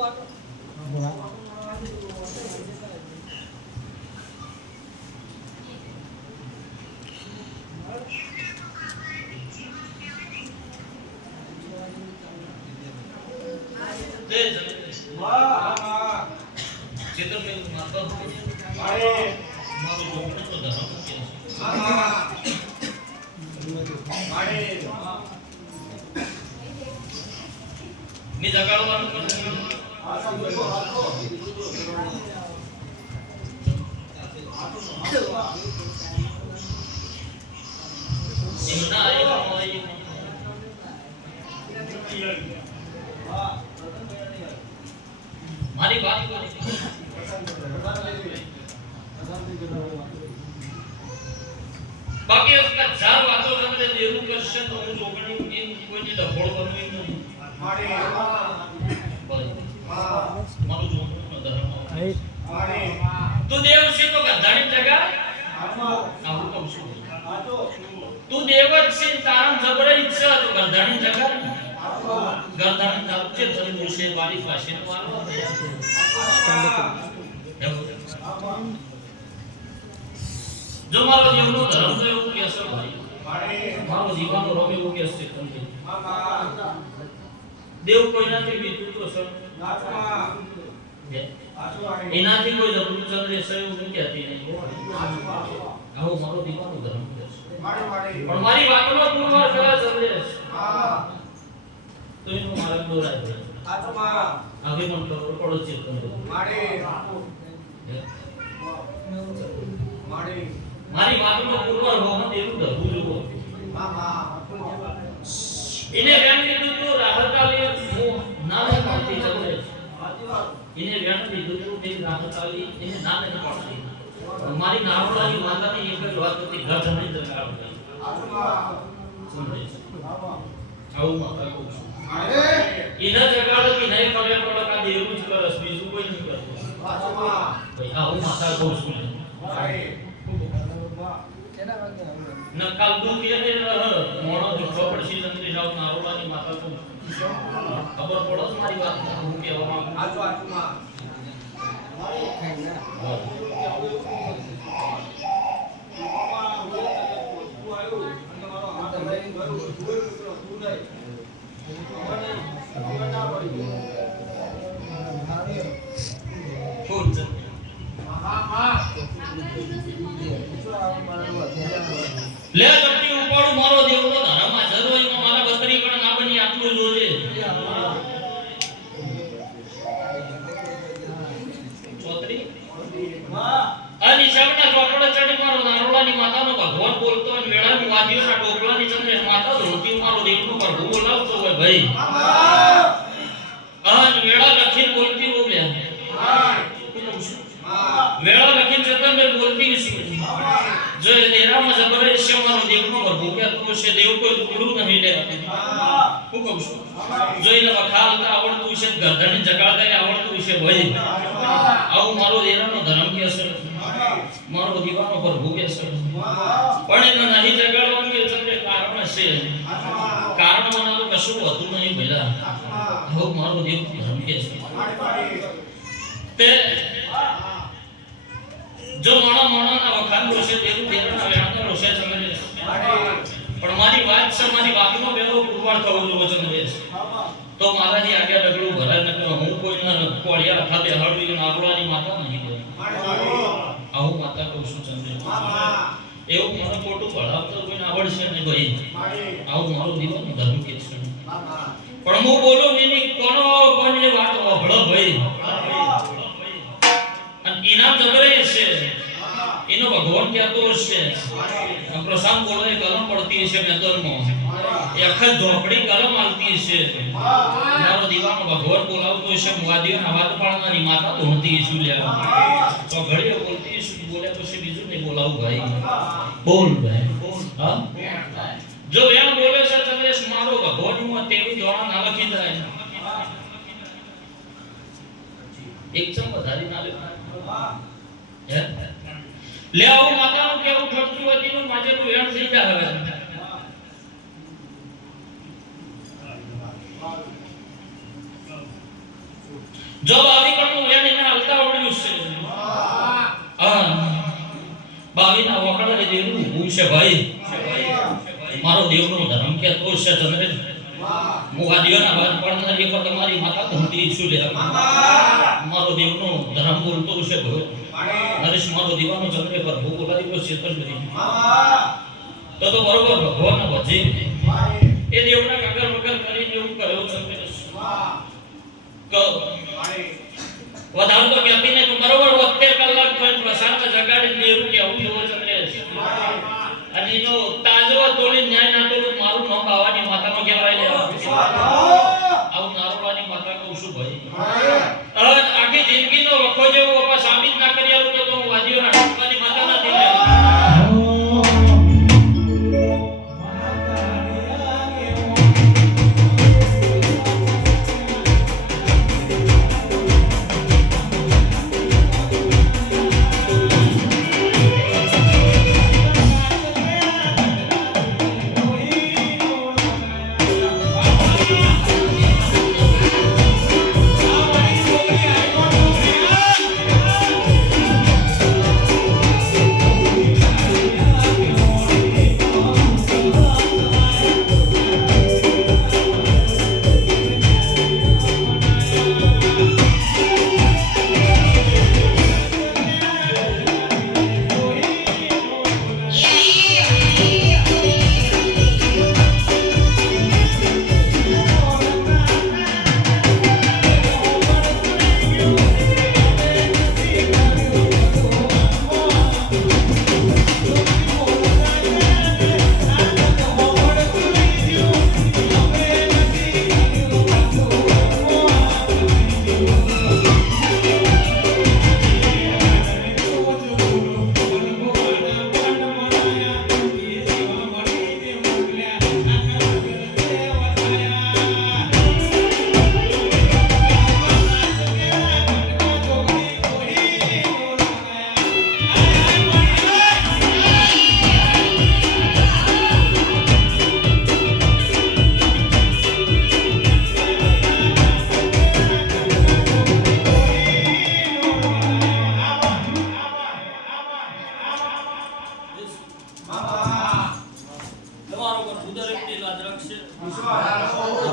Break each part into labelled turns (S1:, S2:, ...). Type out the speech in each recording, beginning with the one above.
S1: Ini మీ దగ్గర મારી વાત બાકી उसका ચાર વાતો તમને દેવું કરશે તો હું જોગણી એમ કોઈની ડફોળ બનવું નહીં મારું જોગણીનો ધર્મ તું દેવ છે તો આવું છું. તું દેવ છે તારણ જબરે ઈચ્છા તો મુશે વાળી પાસે મારવા જો મારો જીવનો ધર્મ એવું કહેશે ભાઈ. મારો જીવાનો રોગ એવું કહેશે તમને દેવ કોઈનાથી બીતું તો સર એનાથી કોઈ જબરું ચંદ્ર એસર એવું નથી કહેતી નહીં? આવો મારો દીવાનો ધર્મ પણ મારી વાતનો પુરવાર કરે ચંદ્રેશ તો એનો માર્ગ દોરાય છે. આગે પણ કરો પડો છે તમને મારી. વાતનો પુરવાર હોવા એવું ધરવું જોવો. એને વેણ કીધું તો રાહતાલી હું ના નહીં પાડતી ચંદ્રેશ એને વેણ કીધું તો તે એને ના નહીં પાડતી. મારી નાવડાની માતાની એક જ વાત હતી ઘર જમીન નહીં ખબર પડે મારી વાત? હું માંગુ. લે ચપટી ઉપાડું મારો દેવનો ધર્મ હાજર હોય એમાં મારા બકરી પણ ના બની આટલું જોજે ચોતરી અને હિસાબના ચોપડે ચડી નારોડાની માતાનો ભગવાન બોલતો હોય ભાઈ. મેળા બોલતી બોલ્યા. મેળા લખીને બોલતી શું જો દેરામાં જબરદસ્ત મારો દેવનો પ્રભુ કહેતો છે દેવ કોઈ ટુકડું નહીં લે હું કહું છું, જો એને વખાલતા આવડતું છે ગરદન જગાડતા આવડતું છે ભાઈ. આવું મારો દેરાનો ધર્મ કે છે મારો દીવાનો પર ભોગે છે. પણ એને નહીં જગાડવાનું એ તમને કારણ છે. કારણ મને તો કશું હતું નહીં ભેલા. આવું મારો દેવ ધર્મ છે. તે જો માણો માણોના વખાણ રોશે તેવું દેરાના વેણના રોશે ચંદ્રેશ પણ મારી વાત છે મારી વાતનો વેલો પુરવાર થવો જોવો ચંદ્રેશ તો મારાની આગળ ડગલું ભરાય ન હું કોઈના કોળિયા ખાતે હળવી નાગોળાની માતા નહીં દઉં આવું માતા કહું છું ચંદ્રેશ એવું મને ખોટું ભણાવતો કોઈને આવડશે ને ભાઈ. આવું મારું દીવાનું ધર્મ કે છે. પણ હું બોલું એની કોનો કોની વાત? અભળો ભાઈ. અને એના જબરે છે. એનો ભગવાન કહેતો હશે. પ્રશાંત એ કલમ પડતી હશે મેદરમાં એ ઝોપડી કરો માલતી છે મારો દીવાનો ભગવાન બોલાવતો હશે મુવાદીઓના વાત પાડનારી માતા ધોતી હશે લેવા તો ઘડીએ બોલતી હશે બોલે પછી બીજું નહીં બોલાવું ભાઈ. બોલ ભાઈ. હા? જો એમ બોલે છે તમે મારો ભગવાન હું તેવી જોણા ના લખી જાય એક ચમ વધારી ના લે. લે આવું માતાનું કેવું ઠરતું વતીનું માજેનું વેણ થઈ જાય હવે. જો બાવી કરતું વેણ એને હાલતા આવડ્યું છે. હા. બાવીના વકડા દેવનું ઊભું છે ભાઈ. મારો દેવનો ધર્મ કે તો છે ચંદ્ર હું આ દીવાના બાદ પડનારી પર તમારી માતા ધમતી છું લે. મારો દેવનો ધર્મ બોલતો છે ભાઈ નરેશ મારો દીવાનો ચંદ્ર પર ભૂ બોલાવી છે તો તો બરોબર ભગવાન ભજે. એ દેવના કાગર વગર કરીને એવું કર્યો ચંદ્ર કહો વધારે તો કહેતી નહીં બરોબર વખતે કલાક પણ પ્રસાદ જગાડી દેવું કે આવું એવો ચંદ્રેશ અને એનો તાજો તોડી ન્યાય ના તોડું મારું નામ બાવાની માતાનો કહેવાય લેવા આવું? નારોવાની માતા કહું છું ભાઈ. આખી જિંદગીનો વખો જેવો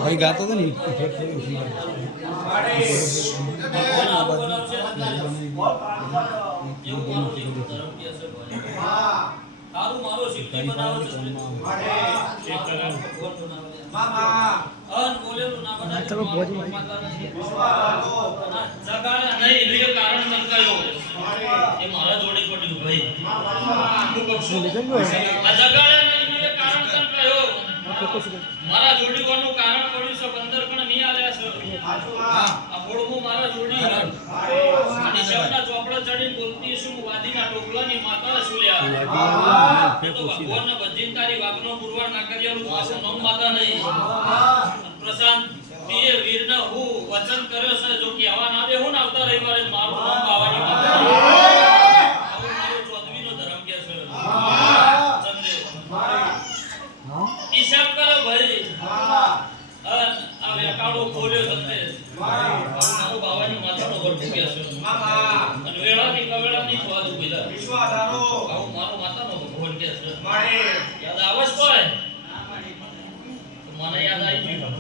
S2: અન ગાતો ના
S1: બનાવે
S2: ચલો, પહોંચી
S1: એ મારા નથી. જગાડે નહીં મારા જોડીવાનું કારણ પડ્યું છે પંદર પણ નહીં આલ્યા છે. આ બોળમું મારા જોડી અને શવના ચોપડા ચડીને બોલતી છું વાદીના ટોપલાની માતા સુલ્યા તો ભગવાનના ભજનકારી વાગનો પુરવાર ના કર્યાનું પાછું નામ માતા નહીં. પ્રશાંત તીએ વીરને હું વચન કર્યો છે જો કહેવા ના દે હું ને આવતા રવિવારે મારું નામ બાવાની માતા આવું મારો ચૌધરીનો ધર્મ કે છે ચંદ્રે હિસાબ કરો ભાઈ અન આ વેકાળો ખોલ્યો તમને મારો બાવાની માથાનો પર ભૂગ્યા છે અને વેળાથી કવેળાની સ્વાદ ઊભી થાય આવું મારો માતાનો ભગવાન કે છે યાદ આવે છે કોઈ તો મને યાદ આવી ગયું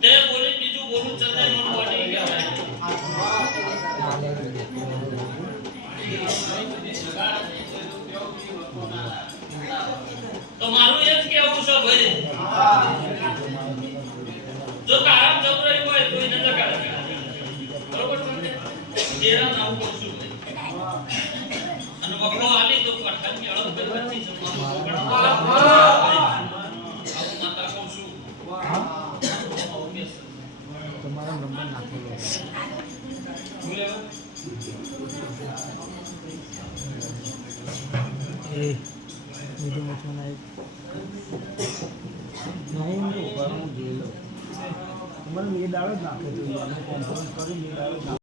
S1: તે બોલી બીજું બોલું ચંદ્ર મને વાટી ગયા તો કહેવું છે ભાઈ? જો તારા જબરાઈ હોય તો એને જગાડે. બરોબર છે તેરા નામ કરશું અને વકડો આલી તો કઠાની અળગ માતા.
S2: તમારો નંબર નાખેલો એ બીજું મચમાં એક. નહીં હું જોયેલો તમારે એ દાડો જ નાખ્યો હતો કોન્ફરન્સ કરી એ